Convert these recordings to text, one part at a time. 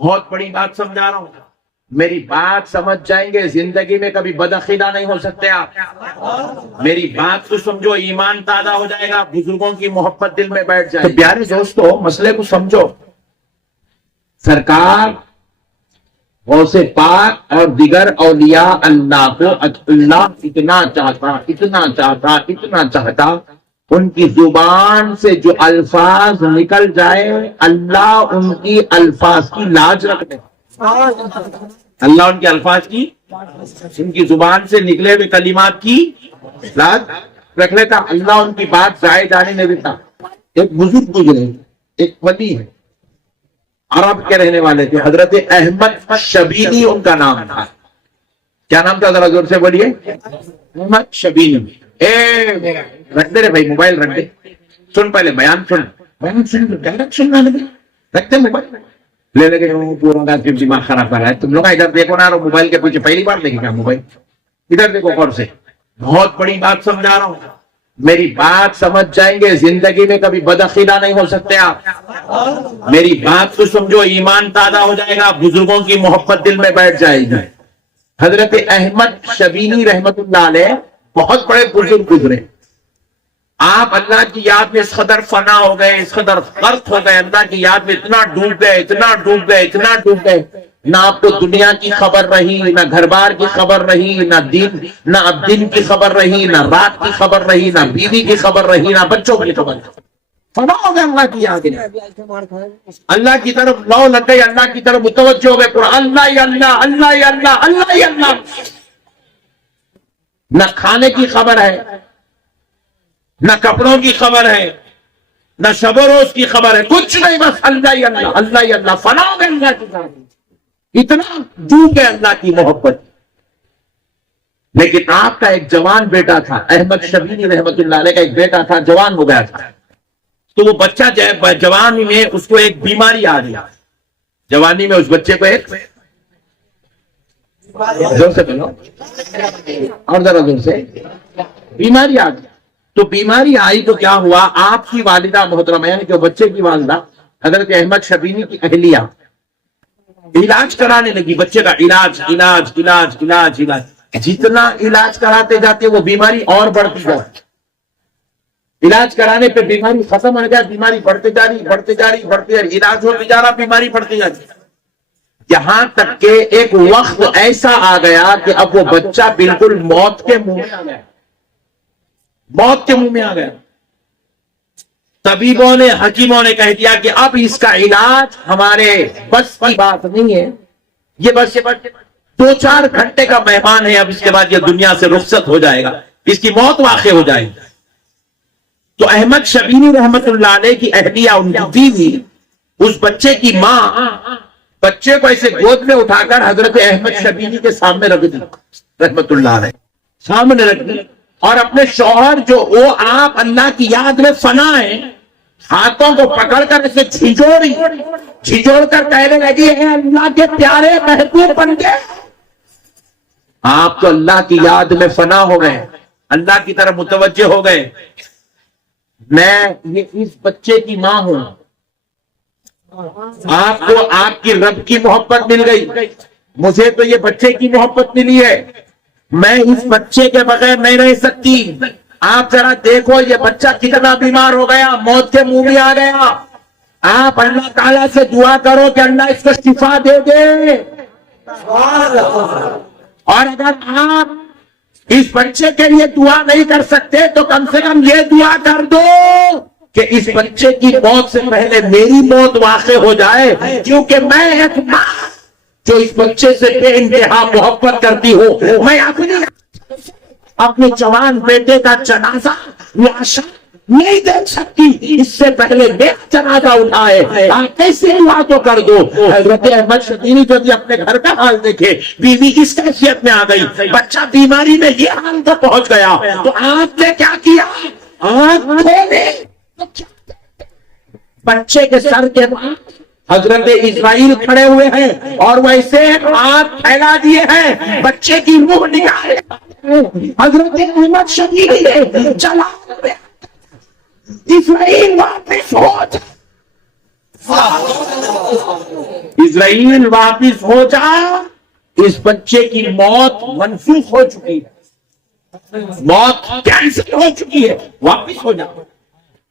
بہت بڑی بات سمجھا رہا ہوں، میری بات سمجھ جائیں گے زندگی میں کبھی بدعقیدہ نہیں ہو سکتے آپ۔ میری بات کو سمجھو، ایمان تازہ ہو جائے گا، بزرگوں کی محبت دل میں بیٹھ جائے گی۔ تو پیارے دوستو، مسئلے کو سمجھو۔ سرکار غوث پاک اور دیگر اولیاء اللہ کو اللہ اتنا چاہتا ان کی زبان سے جو الفاظ نکل جائے اللہ ان کی الفاظ کی لاج رکھ دے۔ اللہ ان کے الفاظ کی، ان کی زبان سے نکلے ہوئے کلمات کی لاج رکھ لیتا، اللہ ان کی بات ضائع جانے نہیں دیتا۔ ایک بزرگ گزرے، ایک ولی ہے، عرب کے رہنے والے تھے، حضرت احمد شبینی ان کا نام تھا۔ کیا نام تھا؟ ذرا زور سے بولیے۔ احمد شبینی۔ رکھ دے رے بھائی، موبائل رکھ دے، سن پہلے بیان سن، ڈائریکٹ سننا نہیں، رکھتے موبائل لے لے کے پورا کا دماغ خراب کر رہا ہے۔ تم لوگ ادھر دیکھو نا، موبائل کے پیچھے پہلی بار دیکھے کیا موبائل؟ ادھر دیکھو غور سے، بہت بڑی بات سمجھا رہا ہوں، میری بات سمجھ جائیں گے زندگی میں کبھی بدعقیدہ نہیں ہو سکتے آپ۔ میری بات کو سمجھو، ایمان تازہ ہو جائے گا، بزرگوں کی محبت دل میں بیٹھ جائے گی۔ حضرت احمد شبینی رحمت اللہ علیہ بہت بڑے بزرگ گزرے، آپ اللہ کی یاد میں اس قدر فنا ہو گئے، اس قدر غرق ہو گئے، اللہ کی یاد میں اتنا ڈوب گئے، نہ آپ کو دنیا کی خبر رہی، نہ گھر بار کی خبر رہی، نہ اب دن کی خبر رہی، نہ رات کی خبر رہی، نہ بیوی کی خبر رہی، نہ بچوں کی خبر رہی۔ فنا ہو گئے اللہ کی یاد میں، اللہ کی طرف لو لگ گئی، اللہ کی طرف متوجہ ہو گئے، قرآن اللہ یا اللہ، اللہ یا اللہ، اللہ یا اللہ۔ نہ کھانے کی خبر ہے، نہ کپڑوں کی خبر ہے، نہ شب و روز کی خبر ہے، کچھ نہیں، بس اللہ ہی اللہ، اللہ ہی اللہ۔ فنا ہو گئے اللہ کی ذات، اتنا ڈوب گئے اللہ کی محبت۔ لیکن آپ کا ایک جوان بیٹا تھا، احمد شبینی رحمت اللہ علیہ کا ایک بیٹا تھا، جوان ہو گیا تھا، تو وہ بچہ جوانی میں اس کو ایک بیماری آ گئی، جوانی میں اس بچے کو ایک، زور سے بولو اور ذرا زور سے، بیماری آ گئی۔ تو بیماری آئی تو کیا ہوا، آپ کی والدہ محترمہ یعنی کہ بچے کی والدہ حضرت احمد شبینی کی اہلیہ علاج کرانے لگی، بچے کا علاج علاج علاج علاج علاج، جتنا علاج کراتے جاتے وہ بیماری اور بڑھتی جاتی، علاج کرانے پہ بیماری ختم ہو گیا، بیماری بڑھتے جا رہی، علاج ہو جا رہا، بیماری بڑھتی جاتی، یہاں تک کہ ایک وقت ایسا آ گیا کہ اب وہ بچہ بالکل موت کے منہ میں آ گیا۔ طبیبوں نے، حکیموں نے کہہ دیا کہ اب اس کا علاج ہمارے بس کی بات نہیں ہے، یہ بس 2-4 گھنٹے کا مہمان ہے، اب اس کے بعد یہ دنیا سے رخصت ہو جائے گا، اس کی موت واقع ہو جائے گی۔ تو احمد شبینی رحمت اللہ علیہ کی اہلیہ، ان کی بیوی، اس بچے کی ماں، بچے کو ایسے گود میں اٹھا کر حضرت احمد شبینی کے سامنے رکھ دی، رحمت اللہ علیہ سامنے رکھ دی، اور اپنے شوہر جو وہ آپ اللہ کی یاد میں فنا ہیں، ہاتھوں کو پکڑ کر اسے جھنجھوڑ کر کہنے لگی، اے اللہ کے پیارے محبوب بندے، آپ تو اللہ کی یاد میں فنا ہو گئے، اللہ کی طرف متوجہ ہو گئے، میں یہ اس بچے کی ماں ہوں، آپ کو آپ کی رب کی محبت مل گئی، مجھے تو یہ بچے کی محبت ملی ہے، میں اس بچے کے بغیر نہیں رہ سکتی، آپ ذرا دیکھو یہ بچہ کتنا بیمار ہو گیا، موت کے منہ میں آ گیا، آپ اللہ تعالیٰ سے دعا کرو کہ اللہ اس کو شفا دے دے، اور اگر آپ اس بچے کے لیے دعا نہیں کر سکتے تو کم سے کم یہ دعا کر دو کہ اس بچے کی موت سے پہلے میری موت واقع ہو جائے، کیونکہ میں ایک ماں جو اس بچے سے بے انتہا محبت کرتی ہوں، میں اپنے جوان بیٹے کا جنازہ لاشا نہیں دیکھ سکتی، اس سے پہلے میرا جنازہ اٹھائے، آپ کیسے دعا تو کر دو۔ حضرت احمد شبینی جو بھی اپنے گھر کا حال دیکھے، بیوی کس کیفیت میں آ گئی، بچہ بیماری میں یہ حال تک پہنچ گیا، تو آپ نے کیا کیا، آپ کھولے بچے کے سر کے بعد حضرت اسرائیل کھڑے ہوئے ہیں اور ویسے ہاتھ پھیلا دیے ہیں، بچے کی روح نکالے، حضرت احمد شبینی نے چلا اسرائیل واپس ہو جائے، اسرائیل واپس ہو جا، اس بچے کی موت منسوخ ہو چکی ہے، موت کینسل ہو چکی ہے، واپس ہو جا۔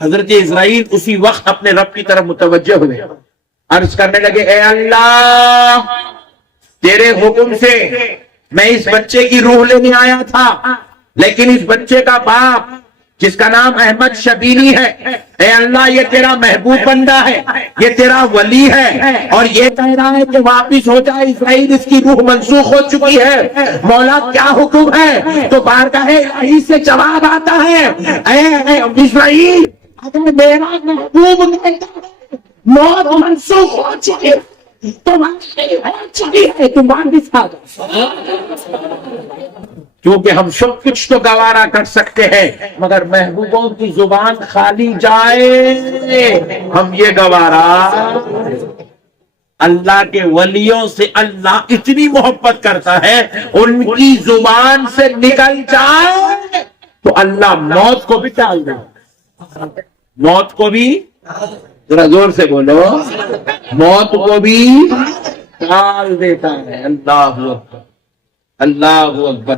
حضرت اسرائیل اسی وقت اپنے رب کی طرف متوجہ ہوئے، عرض کرنے لگے اے اللہ تیرے حکم سے میں اس بچے کی روح لینے آیا تھا، لیکن اس بچے کا باپ جس کا نام احمد شبیلی ہے، اے اللہ یہ تیرا محبوب بندہ ہے، یہ تیرا ولی ہے، اور یہ کہہ رہا ہے کہ واپس ہو جائے اسرائیل، اس کی روح منسوخ ہو چکی ہے، مولا کیا حکم ہے؟ تو بارگاہ الہی سے جواب آتا ہے اے اسرائیل اگر میرا محبوب موت منسوخ ہو چکی ہے، تمہاری ہو چکی ہے، تم واپس آ جاؤ۔ کیونکہ ہم سب کچھ تو گوارا کر سکتے ہیں مگر محبوبوں کی زبان خالی جائے ہم یہ گوارا۔ اللہ کے ولیوں سے اللہ اتنی محبت کرتا ہے، ان کی زبان سے نکل جائے تو اللہ موت کو بھی ٹال دے، موت کو بھی، ذرا زور سے بولو، موت کو بھی ٹال دیتا ہے۔ اللہ اکبر، اللہ اکبر۔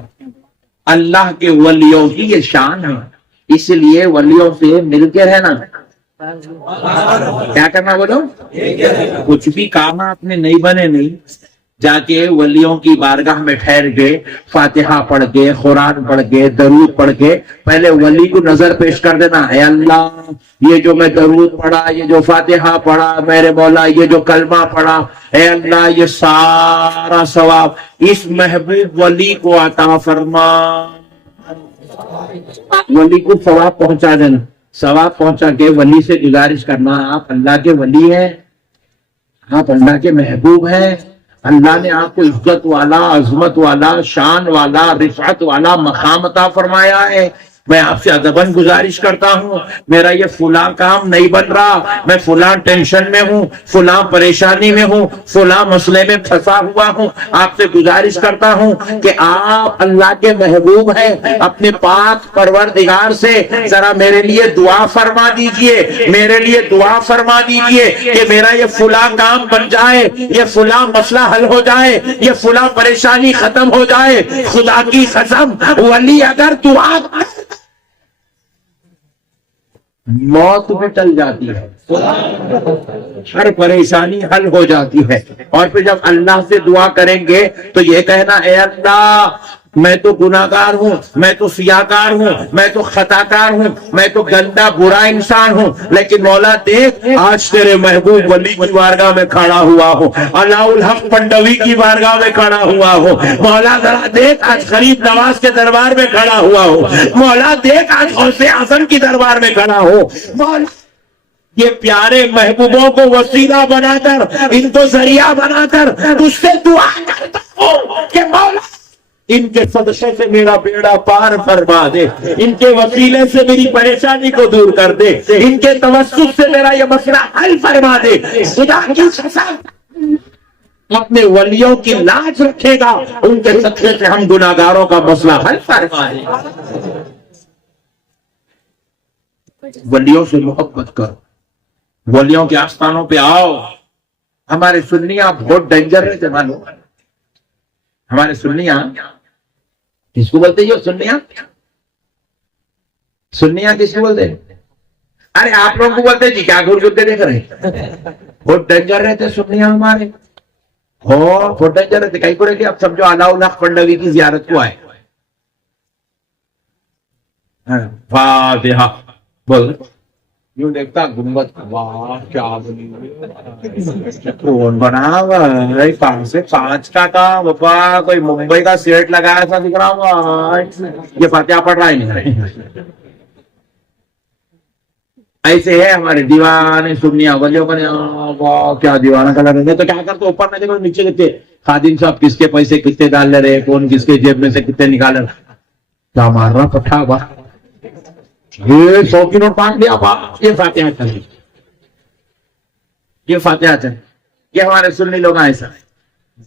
اللہ کے ولیوں کی یہ شان ہے، اس لیے ولیوں سے مل کے رہنا، کیا کرنا بولو، کچھ بھی کام آپ نے نہیں بنے نہیں، جا کے ولیوں کی بارگاہ میں ٹھہر کے فاتحہ پڑھ کے، قرآن پڑھ کے، درود پڑھ کے پہلے ولی کو نظر پیش کر دینا، اے اللہ یہ جو میں درود پڑھا، یہ جو فاتحہ پڑھا، میرے مولا یہ جو کلمہ پڑھا، اے اللہ یہ سارا ثواب اس محبوب ولی کو عطا فرما۔ ولی کو ثواب پہنچا دینا، ثواب پہنچا کے ولی سے گزارش کرنا، آپ اللہ کے ولی ہیں، آپ اللہ کے محبوب ہیں، اللہ نے آپ کو عزت والا، عظمت والا، شان والا، رفعت والا مقام عطا فرمایا ہے، میں آپ سے ادباً گزارش کرتا ہوں، میرا یہ فلاں کام نہیں بن رہا، میں فلاں ٹینشن میں ہوں، فلاں پریشانی میں ہوں، فلاں مسئلے میں پھنسا ہوا ہوں، آپ سے گزارش کرتا ہوں کہ آپ اللہ کے محبوب ہیں، اپنے پاک پروردگار سے ذرا میرے لیے دعا فرما دیجئے، میرے لیے دعا فرما دیجئے کہ میرا یہ فلاں کام بن جائے، یہ فلاں مسئلہ حل ہو جائے، یہ فلاں پریشانی ختم ہو جائے۔ خدا کی قسم ولی اگر دعا موت میں ٹل جاتی ہے، ہر پریشانی حل ہو جاتی ہے، اور پھر جب اللہ سے دعا کریں گے تو یہ کہنا اے اللہ میں تو گناہگار ہوں، میں تو سیاہکار ہوں، میں تو خطاکار ہوں، میں تو گندا برا انسان ہوں، لیکن مولا دیکھ آج تیرے محبوب ولی کی بارگاہ میں کھڑا ہوا ہوں، علاء الحق پنڈوی کی بارگاہ میں کھڑا ہوا ہوں، مولا ذرا دیکھ آج غریب نواز کے دربار میں کھڑا ہوا ہوں، مولا دیکھ آج غوث اعظم کی دربار میں کھڑا ہوں، مولا یہ پیارے محبوبوں کو وسیلہ بنا کر، ان کو ذریعہ بنا کر تجھ سے دعا کرتا ہوں کہ مولا ان کے صدقے سے میرا بیڑا پار فرما دے، ان کے وسیلے سے میری پریشانی کو دور کر دے، ان کے توسط سے میرا یہ مسئلہ حل فرما دے۔ خدا کی قسم اپنے ولیوں کی لاج رکھے گا، ان کے صدقے سے ہم گناہگاروں کا مسئلہ حل فرما دے۔ ولیوں سے محبت کرو، ولیوں کے آستانوں پہ آؤ۔ ہمارے سنیاں بہت ڈینجر رہتے معلوم، ہمارے سنیاں کس کو بولتے یہ سنیاں؟ سنیاں کس کو بولتے؟ ارے آپ لوگوں کو بولتے جی، کیا گھر گھر کے دیکھ رہے ہیں؟ بہت ڈینجر رہتے سنیاں ہمارے، بہت ڈینجر رہتے۔ کہیں کو رہتے اب سمجھو علاء الحق پنڈوی کی زیارت کو آئے، فاتحہ بول یوں دیکھتا گنبد، واہ کیا بنی ہوئی، کون بنا ہوا ہے، کہاں سے کانچ کا تھا بابا، کوئی ممبئی کا سیٹ لگایا تھا دکھ رہا ہوا، یہ فاتحہ پڑھ رہا ہی نہیں۔ ایسے ہے ہمارے دیوانے سنیاں ولیوں کا، واہ کیا دیوانہ کلر ہے، تو کیا کرتے اوپر نہ دیکھو نیچے دیکھتے، خادم صاحب کس کے پیسے کتنے ڈال لے رہے، کون کس کے جیب میں سے کتنے نکال رہا، کیا مار رہا پٹھا با، یہ 100 کی نوٹ مانگ لیا، یہ فاتحہ چل، یہ فاتحہ چل۔ یہ ہمارے سنی لوگ ایسا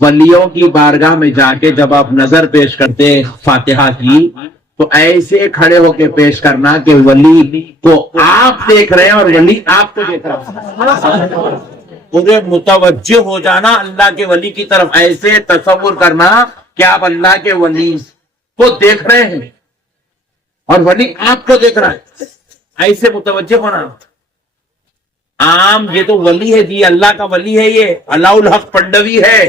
ولیوں کی بارگاہ میں جا کے جب آپ نظر پیش کرتے فاتحہ کی تو ایسے کھڑے ہو کے پیش کرنا کہ ولی کو آپ دیکھ رہے ہیں اور ولی آپ کو دیکھ رہا ہے، پورے متوجہ ہو جانا اللہ کے ولی کی طرف، ایسے تصور کرنا کہ آپ اللہ کے ولی کو دیکھ رہے ہیں اور ولی آپ کو دیکھ رہا ہے، ایسے متوجہ ہونا۔ عام یہ تو ولی ہے جی، اللہ کا ولی ہے، یہ علاء الحق پنڈوی ہے،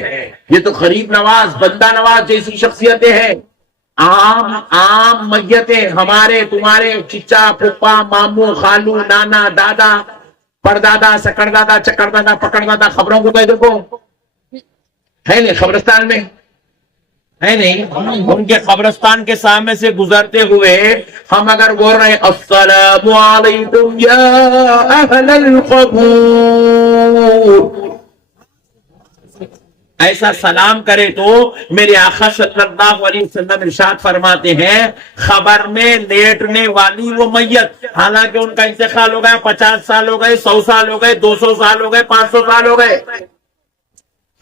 یہ تو غریب نواز بندہ نواز جیسی شخصیتیں ہیں۔ عام میتیں ہمارے تمہارے چچا پھپھا ماموں خالو نانا دادا پردادا سکڑ دادا چکر دادا پکڑ دادا، خبروں کو تو دیکھو ہے نہیں قبرستان میں، ہے نہیں، ان کے قبرستان کے سامنے سے گزرتے ہوئے ہم اگر بول رہے ہیں السلام علیکم یا اہل القبور، ایسا سلام کرے تو میرے آقا صلی اللہ علیہ وسلم ارشاد فرماتے ہیں خبر میں لیٹنے والی وہ میت، حالانکہ ان کا انتقال ہو گیا، 50 سال ہو گئے، 100 سال ہو گئے، 200 سال ہو گئے، 500 سال ہو گئے،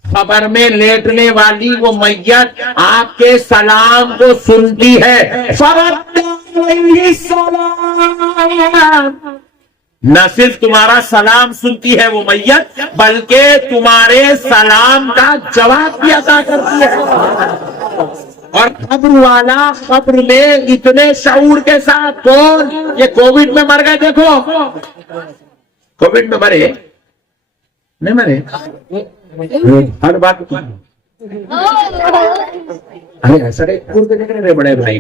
خبر میں لیٹنے والی وہ میت آپ کے سلام کو سنتی ہے، نہ صرف تمہارا سلام سنتی ہے وہ میت، بلکہ تمہارے سلام کا جواب بھی عطا کرتی ہے۔ اور قبر والا قبر میں اتنے شعور کے ساتھ، کون یہ کووڈ میں مر گئے، دیکھو کووڈ میں مرے نہیں مرے، ہر بات ایسا دیکھ رہے بڑے بھائی،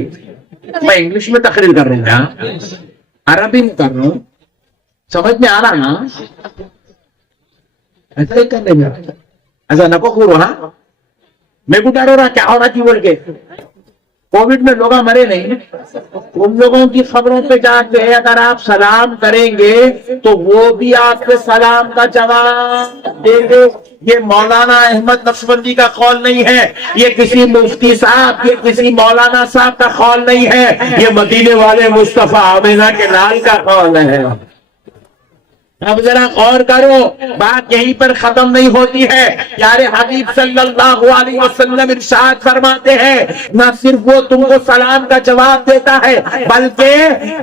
میں انگلش میں تقریر کر رہا ہوں، عربی میں کر رہا ہوں، سمجھ میں آ رہا نا، ایسا کر رہے ایسا نکو کرو، ہاں میں کو ڈر ہو رہا کیا ہو رہا کی بول کے، کووڈ میں لوگ مرے نہیں، ان لوگوں کی خبروں پہ جا کے اگر آپ سلام کریں گے تو وہ بھی آپ کے سلام کا جواب دیں گے۔ یہ مولانا احمد نقشبندی کا قول نہیں ہے، یہ کسی مفتی صاحب، یہ کسی مولانا صاحب کا قول نہیں ہے، یہ مدینے والے مصطفیٰ آمینہ کے لال کا قول ہے۔ اب ذرا غور کرو، بات یہیں پر ختم نہیں ہوتی ہے، پیارے حبیب صلی اللہ علیہ وسلم ارشاد فرماتے ہیں نہ صرف وہ تم کو سلام کا جواب دیتا ہے، بلکہ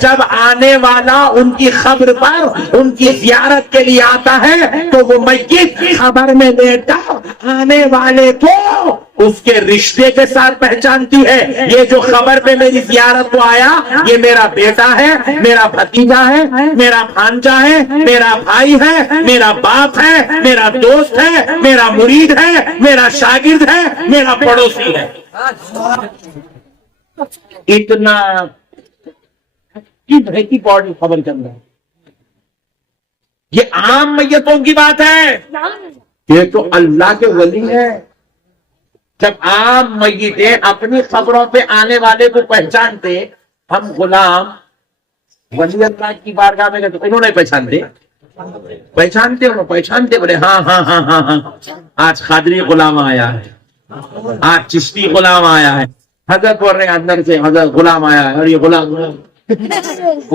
جب آنے والا ان کی خبر پر ان کی زیارت کے لیے آتا ہے تو وہ میت خبر میں لیٹا آنے والے کو اس کے رشتے کے ساتھ پہچانتی ہے، یہ جو خبر پہ میری زیارت کو آیا یہ میرا بیٹا ہے، میرا بھتیجا ہے، میرا بھانجا ہے، میرا بھائی ہے، میرا باپ ہے، میرا دوست ہے، میرا مرید ہے، میرا شاگرد ہے، میرا پڑوسی ہے۔ اتنا کی باڈی خبر چل رہا ہے، یہ عام میتوں کی بات ہے، یہ تو اللہ کے ولی ہے۔ جب عام میتیں اپنی خبروں پہ آنے والے کو پہچانتے، ہم غلام ولی اللہ کی بارگاہ میں گئے تو انہوں نے پہچانتے بولے ہاں ہاں ہاں ہاں ہاں آج قادری غلام آیا ہے، آج چشتی غلام آیا ہے، حضرت بول رہے ہیں اندر سے حضرت غلام آیا ہے، اور یہ غلام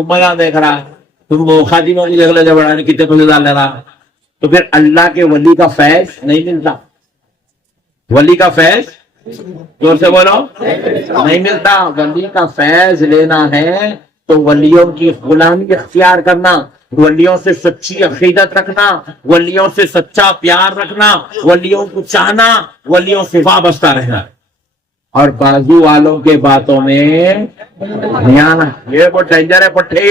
میاں دیکھ رہا ہے، تم وہ خادموں کی دیکھ لے جب بڑھانے کتنے پیسے ڈال لے رہا، تو پھر اللہ کے ولی کا فیض نہیں ملتا، ولی کا فیض زور سے بولو نہیں ملتا۔ ولی کا فیض لینا ہے تو ولیوں کی غلامی اختیار کرنا، ولیوں سے سچی عقیدت رکھنا، ولیوں سے سچا پیار رکھنا، ولیوں کو چاہنا، ولیوں سے وابستہ رہنا، اور بازو والوں کے باتوں میں نہیں آنا۔ یہ بہت ڈینجر ہے پٹھے،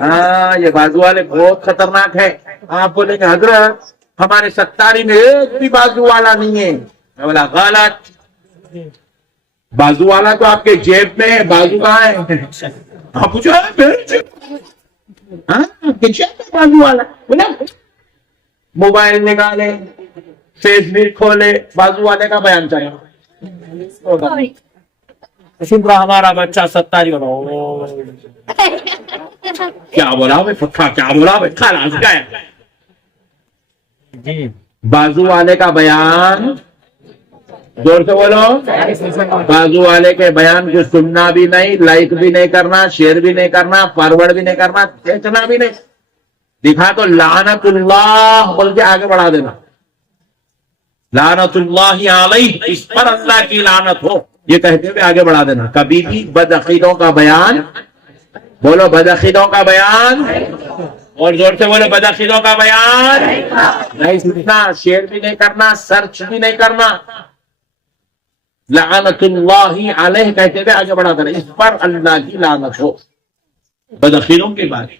ہاں یہ بازو والے بہت خطرناک ہے۔ آپ بولیں گے حضرت ہمارے ستاری میں ایک بھی بازو والا نہیں ہے، میں بولا غلط، بازو والا تو آپ کے جیب میں ہے، بازو کہاں ہے؟ آپ پوچھو بازو والا، بولا موبائل نکالے فیس بک کھولے، بازو والے کا بیان چاہیے، سن رہا ہمارا بچہ ستاری والا کیا بولا بھائی، پکا کیا بولا بھائی، خلاص گیا۔ بازو والے کا بیان زور سے بولو، بازو والے کے بیان کو سننا بھی نہیں، لائک بھی نہیں کرنا، شیئر بھی نہیں کرنا، فارورڈ بھی نہیں کرنا، دیکھنا بھی نہیں، دکھا تو لعنت اللہ بول کے آگے بڑھا دینا، لعنت اللہ علیہ، اس پر اللہ کی لعنت ہو، یہ کہتے ہوئے آگے بڑھا دینا۔ کبھی بھی بدعقیدوں کا بیان، بولو بدعقیدوں کا بیان اور زور سے بولے بداخلوں کا بیان نہیں سننا، شیئر بھی نہیں کرنا، سرچ بھی نہیں کرنا. لعنت اللہ علیہ کہتے تھے، آگے بڑھا کر اس پر اللہ کی لعنت ہو. بداخلوں کے بارے